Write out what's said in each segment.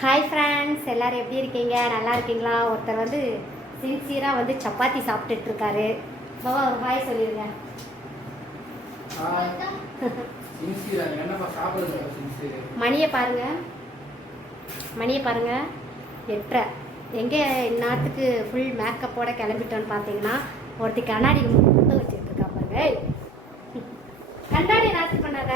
Hi friends, எல்லோரும் எப்படி இருக்கீங்க? நல்லா இருக்கீங்களா? ஒருத்தர் வந்து சின்சியராக வந்து சப்பாத்தி சாப்பிட்டுட்டு இருக்காரு. பாபா ஒரு ஹாய் சொல்லிடுங்க. மணியை பாருங்க, மணியை பாருங்க, 8:30. எங்கே இந்நேரத்துக்கு ஃபுல் மேக்கப்போட கிளம்பிட்டோன்னு பார்த்தீங்கன்னா, ஒருத்தி கண்ணாடி முட்டை வச்சுட்டு இருக்கா பாருங்க. கண்ணாடி நாட்டு பண்ணாத.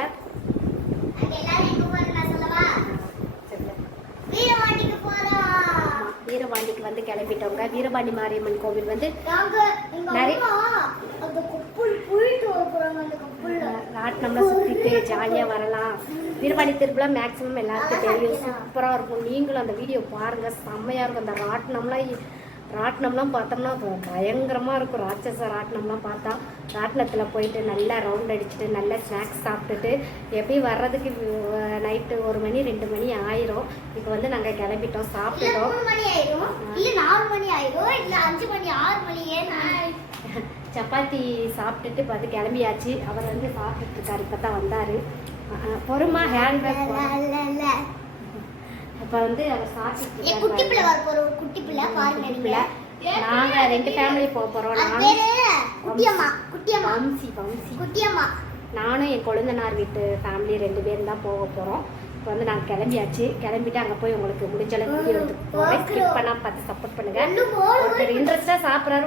வீரபாண்டிக்கு வந்து கிளம்பிட்டவங்க. வீரபாண்டி மாரியம்மன் கோவில் வந்து ராட்டினம்லாம் சுற்றிட்டு ஜாலியாக வரலாம். வீரபாண்டி திருவிழா மேக்ஸிமம் எல்லாருக்கும் தெரியும், சூப்பராக இருக்கும். நீங்களும் அந்த வீடியோ பாருங்கள், செம்மையாக இருக்கும். அந்த ராட்டினம்லாம் பார்த்தோம்னா பயங்கரமாக இருக்கும். ராட்சச ராட்டினம்லாம் பார்த்தா ராட்டினத்தில் போயிட்டு நல்லா ரவுண்ட் அடிச்சுட்டு நல்லா ஸ்நாக்ஸ் சாப்பிட்டுட்டு எப்பயும் வர்றதுக்கு நைட்டு 1 மணி 2 மணி ஆயிரும். இப்போ வந்து நாங்கள் கிளம்பிட்டோம், சாப்பிட்டுட்டோம். சப்பாத்தி சாப்பிட்டுட்டு பார்த்து கிளம்பியாச்சு. அவர் வந்து சாப்பிட்டுட்டு இருக்காரு, இப்போ தான் வந்தார். பொறுமா ஹேண்ட் பேக். இப்போ வந்து அவர் சாப்பிட்டு நாங்கள் 2 ஃபேமிலி போக போகிறோம். நானும் என் கொழுந்தனார் வீட்டு ஃபேமிலி 2 பேரும் தான் போக போகிறோம். இப்போ வந்து நாங்கள் கிளம்பியாச்சு. கிளம்பிட்டு அங்கே போய் உங்களுக்கு முடிஞ்ச அளவுக்கு வீடியோ எடுத்து போகிறேன். ஸ்கிப் பண்ணாமல் பார்த்து சப்போர்ட் பண்ணுங்கள். ஒருத்தர் இன்ட்ரெஸ்டாக சாப்பிட்றாரு.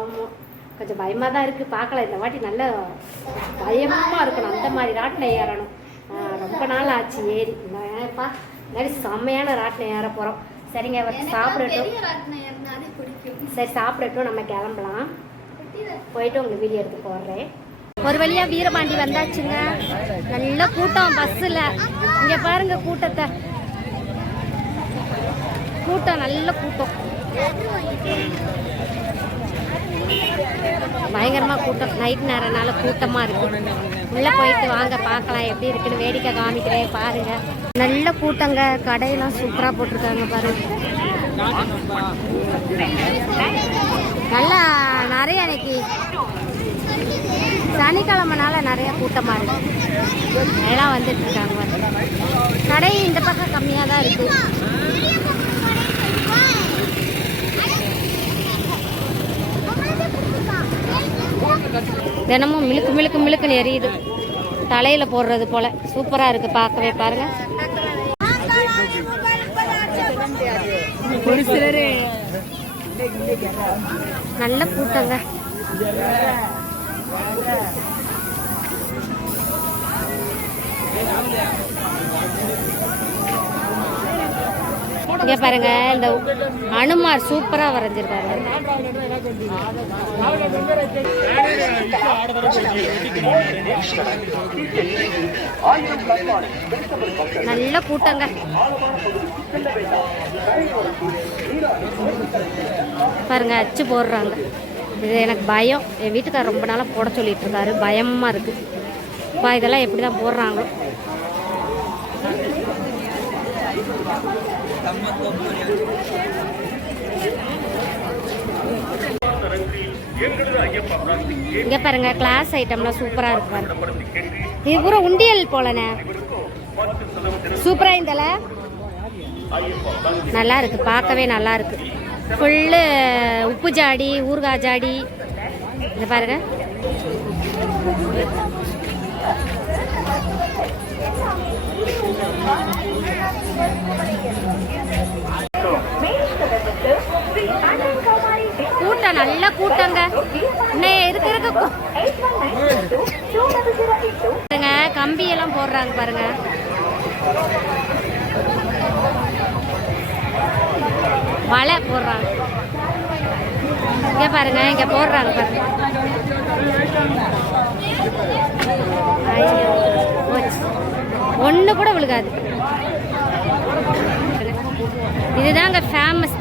ஆமாம், கொஞ்சம் பயமாக தான் இருக்குது. பார்க்கலாம், இந்த வாட்டி நல்ல பயமாக இருக்கணும். அந்த மாதிரி ராட்டினம் ஏறணும். ரொம்ப நாள் ஆச்சு ஏறி. ஏப்பா நிறைய செம்மையான ராட்டினம் ஏற போகிறோம். சரிங்க, அவர் சாப்பிடட்டும். சரி சாப்பிடட்டும், நம்ம கிளம்பலாம். போயிட்டு உங்களுக்கு வீடியோ எடுத்து போடுறேன். ஒரு வழியாக வீரபாண்டி வந்தாச்சுங்க. நல்ல கூட்டம் பஸ்ஸில். இங்கே பாருங்க கூட்டத்தை, கூட்டம் நல்ல கூட்டம், பயங்கரமாக கூட்டம். நைட் நேரனால கூட்டமாக இருக்கு. உள்ளே போயிட்டு வாங்க பார்க்கலாம் எப்படி இருக்குன்னு வேடிக்கை காமிக்கிறேன் பாருங்க. நல்ல கூட்டங்க. கடையெல்லாம் சூப்பராக போட்டிருக்காங்க பாருங்க. நல்லா நிறைய அன்னைக்கு சனிக்கிழமைனால நிறைய கூட்டமாக இருக்கு. எல்லாம் வந்துட்டு இருக்காங்க. கடை இந்த பக்கம் கம்மியாக தான் இருக்கு. தினமும் மிளுக்கு மிளுக்கு மிளுக்குன்னு எரியுது. தலையில் போடுறது போல் சூப்பராக இருக்குது பார்க்கவே. பாருங்க, நல்ல கூட்டங்க. இங்கே பாருங்க, இந்த அனுமார் சூப்பராக வரைஞ்சிருக்காரு. நல்ல கூட்டங்க. பாருங்க, அச்சு போடுறாங்க. இது எனக்கு பயம். என் வீட்டுக்காரர் ரொம்ப நாளாக போட சொல்லிட்டு இருக்காரு. பயமாக இருக்கு. இப்போ இதெல்லாம் எப்படி தான் போடுறாங்களோ. இங்க பாருங்க, கிளாஸ் ஐட்டம்லாம் சூப்பரா இருக்கு பாருங்க. இது பூரா உண்டியல் போலனே, சூப்பரா இருந்தல. நல்லா இருக்கு, பார்க்கவே நல்லா இருக்கு. ஃபுல்லு உப்பு ஜாடி, ஊறுகாய் ஜாடி. இங்க பாருங்க, கூட்டம் நல்ல கூட்டங்க. இன்னும் இருக்க கம்பி எல்லாம் போடுறாங்க பாருங்க. வலை போடுறாங்க. இங்க பாருங்க, இங்க போடுறாங்க பாருங்க. ஒண்ணு கூட விழுகாது. இதுதாங்க ஃபேமஸ்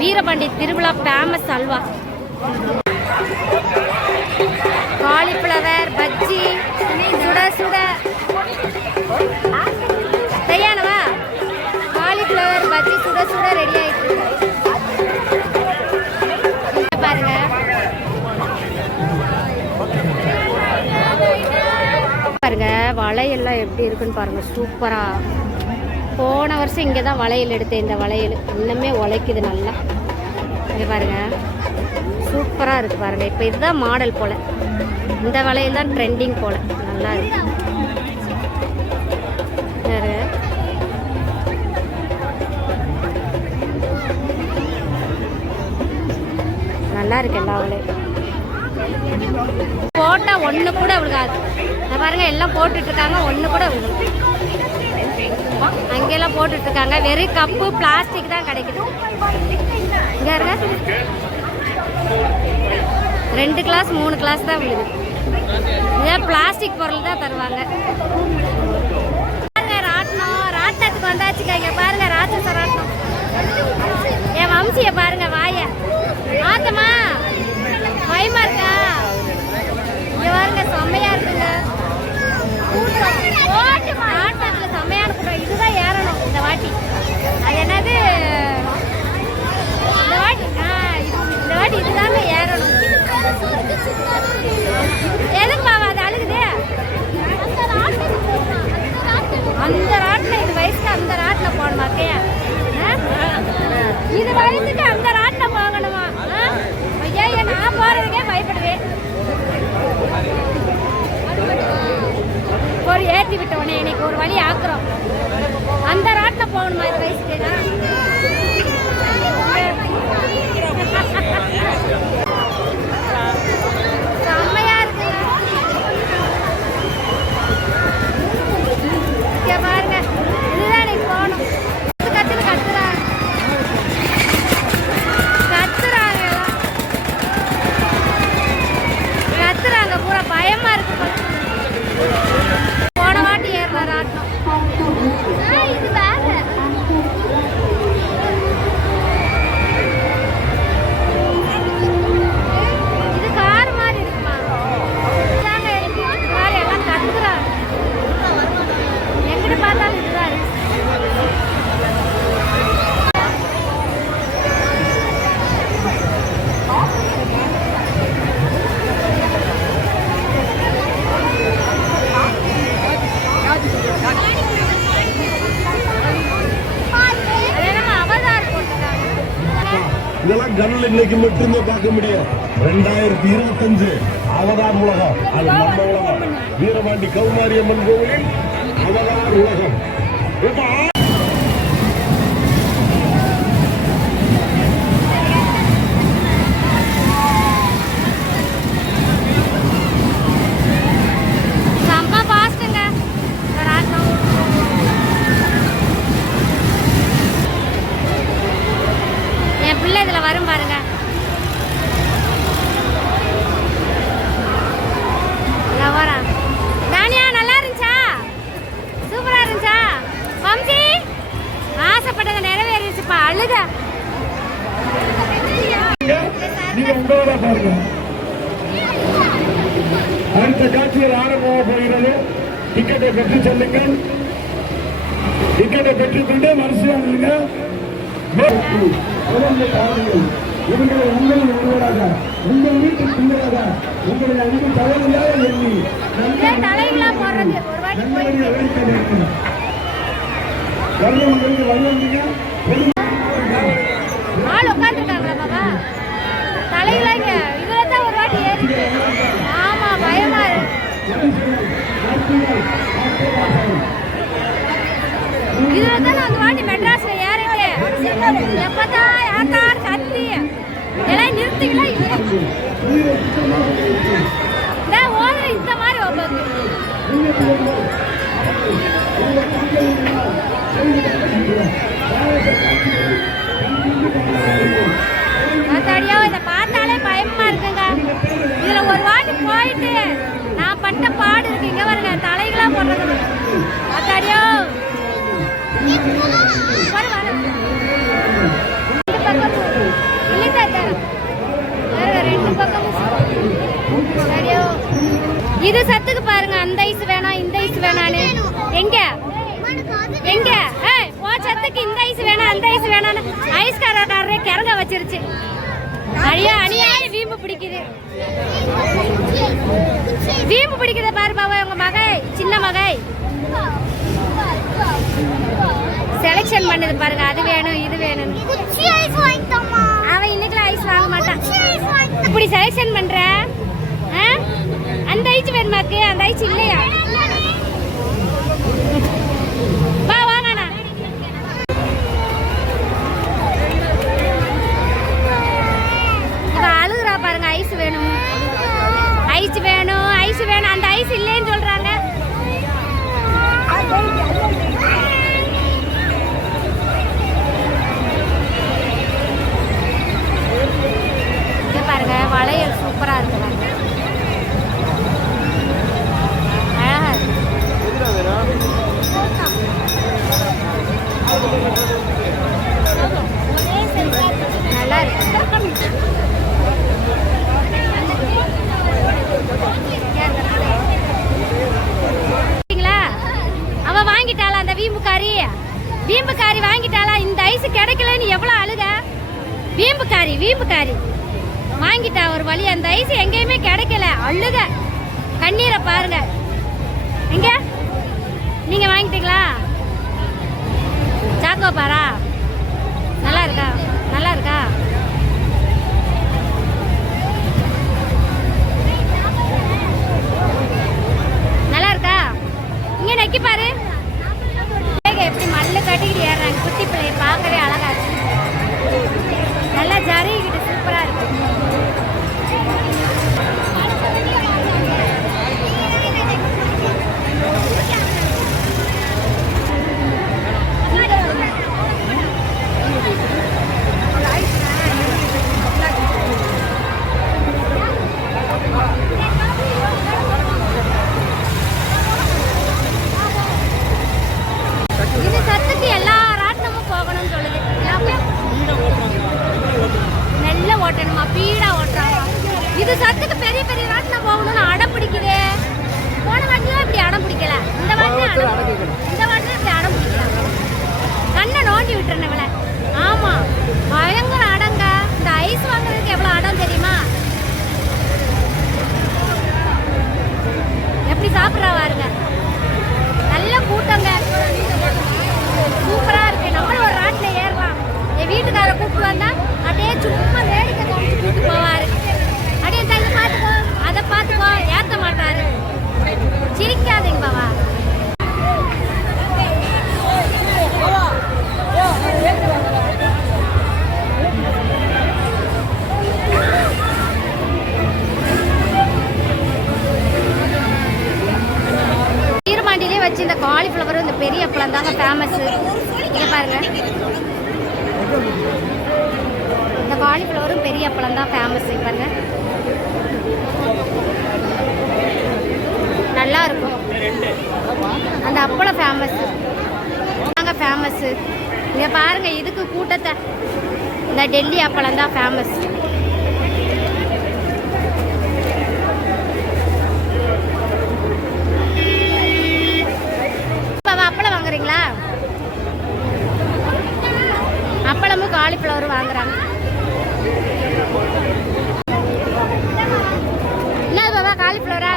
வீரபாண்டி திருவிழா ஃபேமஸ் அல்வா. காலிஃப்ளவர் பஜ்ஜி சுட சுட தயானவா. காலிஃப்ளவர் பஜ்ஜி சுட சுட ரெடி ஆயிட்டு பாருங்க. பாருங்க வளையல்லாம் எப்படி இருக்குன்னு பாருங்க, சூப்பரா. போன வருஷம் இங்கே தான் வளையல் எடுத்தேன். இந்த வளையல் இன்னுமே உழைக்குது நல்லா. இங்கே பாருங்க சூப்பராக இருக்குது பாருங்க. இப்போ இதுதான் மாடல் போல், இந்த வளையல் தான் ட்ரெண்டிங் போல். நல்லா இருக்கு. நல்லா இருக்கு எல்லா வளையல். போட்டால் ஒன்று கூட விழுகாது. பாருங்க எல்லாம் போட்டுட்டு இருக்காங்க, ஒன்று கூட விழுகும். அங்கெல்லாம் போட்டுட்டு இருக்காங்க. வெறும் கப்பு பிளாஸ்டிக் தான் கிடைக்குது. இங்க இருங்க, 2 கிளாஸ் 3 கிளாஸ் தான் விழுது. இங்கே பிளாஸ்டிக் பொருள் தான் தருவாங்க. பாருங்க ராட்டினம், ராட்டினத்துக்கு வந்தாச்சுங்க. இங்கே பாருங்க ராட்சச ராட்டினம். என் வம்சியை பாருங்க, வாய ஆத்தமா பயமா இருக்கா? இங்க பாருங்க செம்மையா இருக்குங்க. ராட்டினத்துல செம்மையான கூட்டம். இதுதான் ஏறணும் இந்த வாட்டி. அது என்னது இந்த வாட்டி இதுதாங்க ஏறணும். எதுக்கு பாவா அது அழுகுது? அந்த ராட்டில் இது வயசுக்கு அந்த ராட்டில் போகணுமா? இது வயசுக்கு அந்த ராட்டில் போகணுமா? ஐயா நான் போறதுக்கே பயப்படுவேன். ஒரு ஏற்றி விட்டோடனே இன்னைக்கு ஒரு வழி ஆக்குறோம். அந்த ராட்டில் போகணுமா இது வயசுக்கு? செம்மையா இருக்கு. பாருங்க இதுதான் நீ போகணும். கத்துன்னு கத்துறாங்க கத்துறாங்க பூரா. பயமா இருக்கு. போன வாட்டி ஏறுற ராட்டினம் இது வேற. இது கார் மாதிரி இருக்குமா? எல்லாம் கத்துறாங்க. எங்கிட்ட பார்த்தாலும் இதுதான் இருக்கு. இதெல்லாம் கண்ணில் இன்னைக்கு மட்டும்தான் பார்க்க முடியும். 2025 அவதார் உலகம். அது நம்ம உலகம். வீரபாண்டி கௌமாரியம்மன் கோவிலில் அவதார் உலகம். என் பிள்ளை இதுல வரும் பாருங்க. தானியா நல்லா இருந்துச்சா? சூப்பரா இருந்துச்சா? வம்சி ஆசைப்பட்டதை நிறைவேறிச்சுப்பா. அழுக. அடுத்த காட்சியில் ஆரம்பமாக போகிறது. டிக்கெட்டை பெற்று செல்லுங்கள். டிக்கெட்டை பெற்றுக்கொண்டு மனசிலாங்க. உங்களை உங்களில் ஒருவராக, உங்கள் வீட்டு பிள்ளையாக, உங்களை அன்பு தவறில்லாத எண்ணி தலைகளா போடுறது ஒரு வாட்டி போயிட்டு ஆள் உட்காந்துருக்காங்களா பாபா? தலைகளாங்க இதுல தான் ஒரு வாட்டி ஏறி. ஆமா பயமா இதுல தான் அந்த வாட்டி மெட்ராஸ்ல ஏறிட்டேன். எப்பதான் யாத்தார் கத்தி எல்லாம் நிறுத்திங்களா? ஓடுற இந்த மாதிரி ஒவ்வொரு அத்தாடியோ இதை பார்த்தாலே பயமா இருக்குங்க. இதுல ஒரு வாட்டி போயிட்டு நான் பட்ட பாடு இருக்கு. இங்க வருங்க தலைகளா போடுறது. அத்தாடியோ இது சத்துக்கு பாருங்க. அந்த ஐஸ் வேணாம் இந்த ஐஸ் வேணான்னு எங்க எங்க போ சத்துக்கு இந்த ஐஸ் வேணாம் அந்த ஐஸ் வேணான்னு ஐஸ்காரே கிறங்க வச்சிருச்சு. அழியா அணியாய வீம்பு பிடிக்குது. வீம்பு பிடிக்குத பாரு பாவா. உங்க மக சின்ன ஏய் செலெக்ஷன் பண்ணது பாருங்க, அது வேணும் இது வேணும். அவன் இன்னைக்குலாம் ஐஸ் வாங்க மாட்டான். இப்படி செலெக்ஷன் பண்ற அந்த ஐஸ் வேணுமாக்கு? அந்த ஐஸ் இல்லையா? வா வாங்கண்ணா. இவன் அழுகுறா பாருங்க, ஐஸ் வேணும் ஐஸ் வேணும் ஐஸ் வேணும். அந்த ஐஸ் இல்லைன்னு சொல்றாங்க. பாருங்க வளையல் சூப்பரா இருக்கு பாருங்க, அழகா இருக்கு. நல்லா இருக்கு. அவ வாங்கிட்டாளா அந்த வீம்புக்காரி வாங்கிட்டாளா? இந்த ஐஸ் கிடைக்கலன்னு எவ்வளவு அழுக. வீம்புக்காரி வாங்கிட்டா ஒரு வழி. அந்த ஐஸ் எங்கேயுமே கிடைக்கல, அழுக கண்ணீரை பாருங்க. எங்க நீங்க வாங்கிட்டீங்களா? சாக்கோ பாரா நல்லா இருக்கா? நல்லா இருக்கா? நல்லா இருக்கா? இங்க நக்கி பாரு, எப்படி மல்லு கட்டிக்கிட்டு ஏறாங்க. குட்டி பிள்ளைய பார்க்கவே அழகா இருக்கு. நல்லா ஜரிகிட்டு சூப்பரா இருக்கு. இது சத்துக்கு எல்லா ராட்டினமும் போகணும்னு சொல்லுது. நல்ல ஓட்டணுமா? பீடா ஓட்டுறாங்க. இது சத்துக்கு பெரிய பெரிய ராட்டினம் போகணும்னு அடம் பிடிக்குது. போன வாட்டியும் இப்படி அடம் பிடிக்கல, இந்த வாட்டியும் இப்படி அடம் பிடிக்கல. கண்ணை நோண்டி விட்டுறனவள. ஆமா பயங்கர அடங்க. இந்த ஐஸ் வாங்குறதுக்கு எவ்வளவு அடம் தெரியுமா? எப்படி சாப்பிட்றா பாருங்க. நல்ல கூட்டங்க, சூப்பரா இருக்கு. நம்மளும் ஒரு ராட்டில் ஏறலாம். என் வீட்டுக்கார கூப்பிட்டு வந்தா அப்படியே சும்மா வேடிக்கை காமிச்சு கூப்பிட்டு போவாரு. அப்படியே தள்ளி பார்த்துக்கோ, அதை பார்த்துக்கோ, ஏற்ற மாட்டாரு. சிரிக்காதீங்க பாவா. சீர்மாண்டிலே வச்சு இந்த காலிஃப்ளவரும் இந்த பெரிய அப்பளம் தாங்க ஃபேமஸ். இங்க பாருங்க, இந்த காலிஃப்ளவரும் பெரிய அப்பளம் தான் ஃபேமஸ். பாருங்க நல்லா இருக்கும். அந்த அப்பளம் ஃபேமஸ் தாங்க ஃபேமஸ். இங்க பாருங்க, இதுக்கு கூட்டத்தை இந்த டெல்லி அப்பளம் தான் ஃபேமஸ். அப்பளம் வாங்குறீங்களா? அப்பளமும் காலிஃப்ளவரும் வாங்குறாங்க. என்ன பாபா காலிஃப்ளவரா?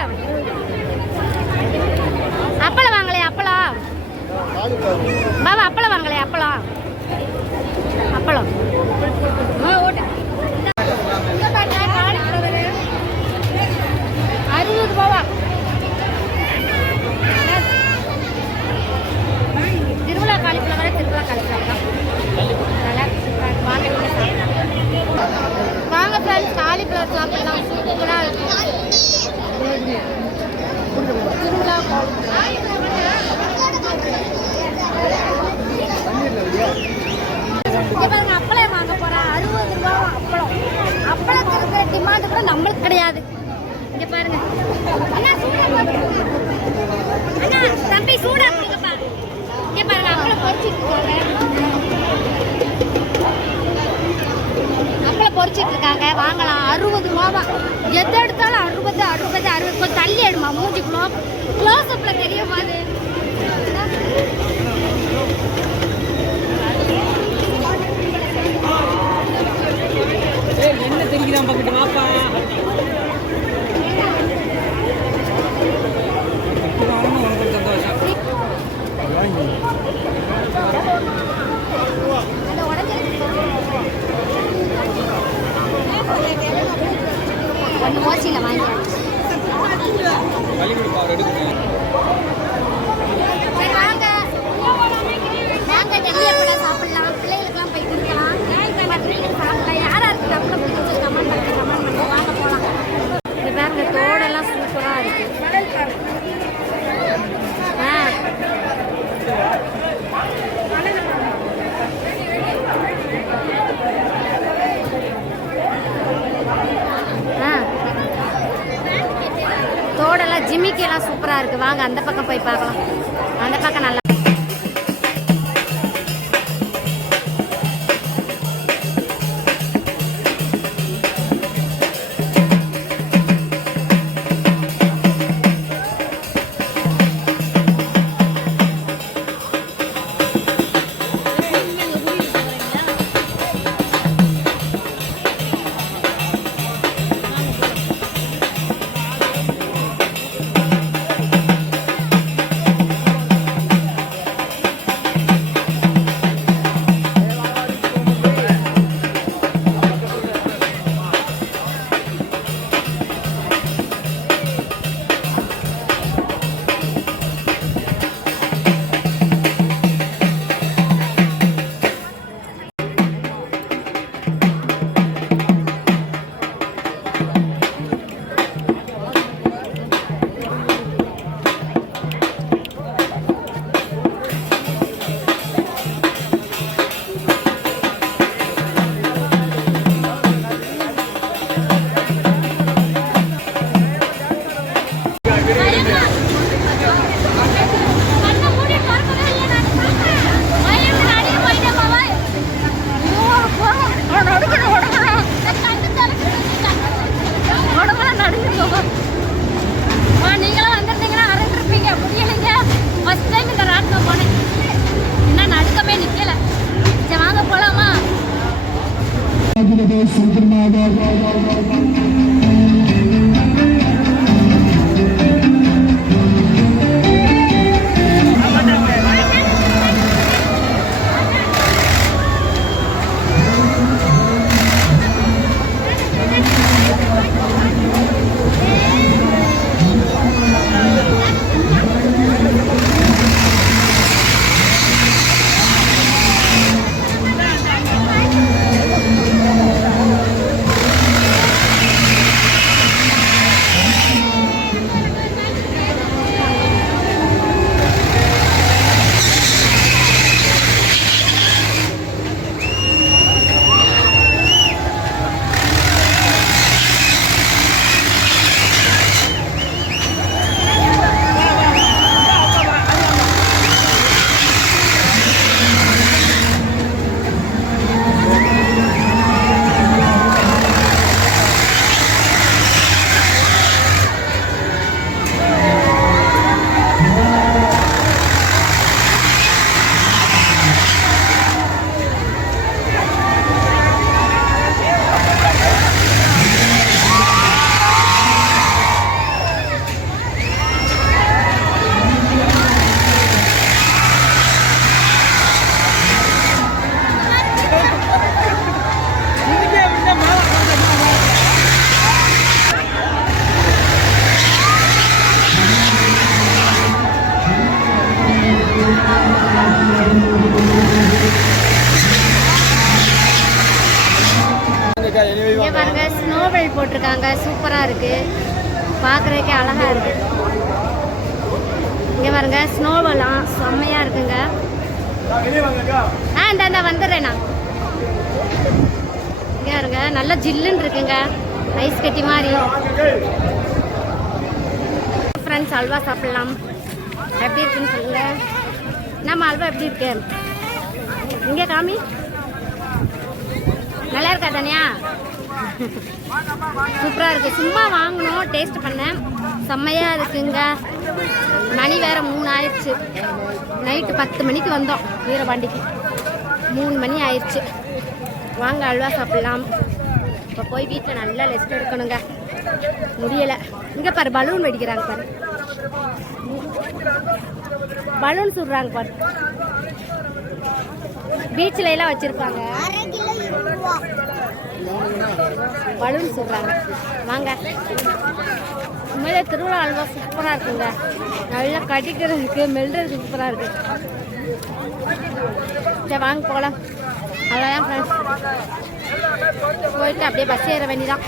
அப்பளம் வாங்கலையா? அப்பளம் பாபா அப்பளம் வாங்கலையா? அப்பளம் 60 ரூபாவா? திருவிழா காலிஃப்ளவர் தான். நல்லா வாங்க ஃப்ரெண்ட்ஸ், காலிஃப்ளவர் சாப்பிடலாம். சூப்பராக இருக்கும். திருவிழா பாருங்க, அப்பளம் வாங்க போறேன். 60 ரூபா அப்பளம். அப்பளத்துக்கு டிமாண்ட் கூட நம்மளுக்கு கிடையாது. இங்க பாருங்க அண்ணா, தம்பி சூடா கொடுங்கப்பா. இங்க பாருங்க, அப்பளம் பொரிச்சிட்டு இருக்காங்க. வாங்கலாம். 60 ரூபாவா? எது எடுத்தாலும் 60. கொஞ்சம் தள்ளி எடுமா, மூஞ்சிக்குள்ள க்ளோஸ் அப்ல தெரியும் போது. என்ன தெரியுதான் பக்கத்து வாப்பா. உனக்கு சந்தோஷம். சரி வாங்க வாங்க ஜல்லியப்படா சாப்பிடலாம், பிள்ளைகளுக்குலாம் போய் கொடுக்கலாம், நீங்கள் சாப்பிடலாம். யாராருக்கு சாப்பிட பிடிச்சி கமெண்ட் பண்ணி வாங்க போகலாம். இந்த பாருங்க தோடெல்லாம் சூப்பராக இருக்கு. தோடெல்லாம் ஜிமிக்கெல்லாம் சூப்பராக இருக்குது. வாங்க அந்த பக்கம் போய் பார்க்கலாம். அந்த பக்கம் நல்லா நீங்களாம் வந்திருந்தீங்கன்னா அரண்டிருப்பீங்க. முடியலைங்க. ஃபர்ஸ்ட் டைம் இந்த ராட்டினம் போனேன். இன்னும் நடுக்கமே நிற்கல. சரி வாங்க போகலாமா? இங்கே பாருங்க ஸ்னோவெல் போட்டிருக்காங்க. சூப்பராக இருக்கு, பார்க்குறதுக்கே அழகா இருக்கு. இங்கே பாருங்க ஸ்னோவெல்லாம் செம்மையா இருக்குங்க. இந்த வந்துடுறேண்ணா. இங்கே பாருங்க நல்லா ஜில்லுன்னு இருக்குங்க, ஐஸ் கட்டி மாதிரி. ஃப்ரெண்ட்ஸ் அல்வா சாப்பிடலாம். எப்படி இருக்குன்னு சொல்லுங்க. நம்ம அல்வா எப்படி இருக்கு? இங்கே காமி. நல்லா இருக்கா தனியா? சூப்பராக இருக்குது. சும்மா வாங்கணும், டேஸ்ட் பண்ணேன். செம்மையாக இருக்குங்க. மணி வேறு 3 ஆயிடுச்சு. நைட்டு 10 மணிக்கு வந்தோம் வீரபாண்டிக்கு. 3 மணி ஆயிடுச்சு. வாங்க அல்வா சாப்பிட்லாம். இப்போ போய் வீட்டில் நல்லா ரெஸ்ட் எடுக்கணுங்க, முடியலை. இங்கே பாரு பலூன் வெடிக்கிறாங்க பாரு, பலூன் சுடுறாங்க பாரு. பீச்சில் எல்லாம் வச்சுருப்பாங்க. பலூன் சொல்கிறாங்க. வாங்க. உண்மையிலே திருவிழா அல்வா சூப்பராக இருக்குங்க. நல்லா கடிக்கிறதுக்கு மெல்றதுக்கு சூப்பராக இருக்குது. சரி வாங்க போகலாம். அவ்வளோதான் ஃப்ரெண்ட்ஸ். போயிட்டு அப்படியே பஸ் ஏற வேண்டியதான்.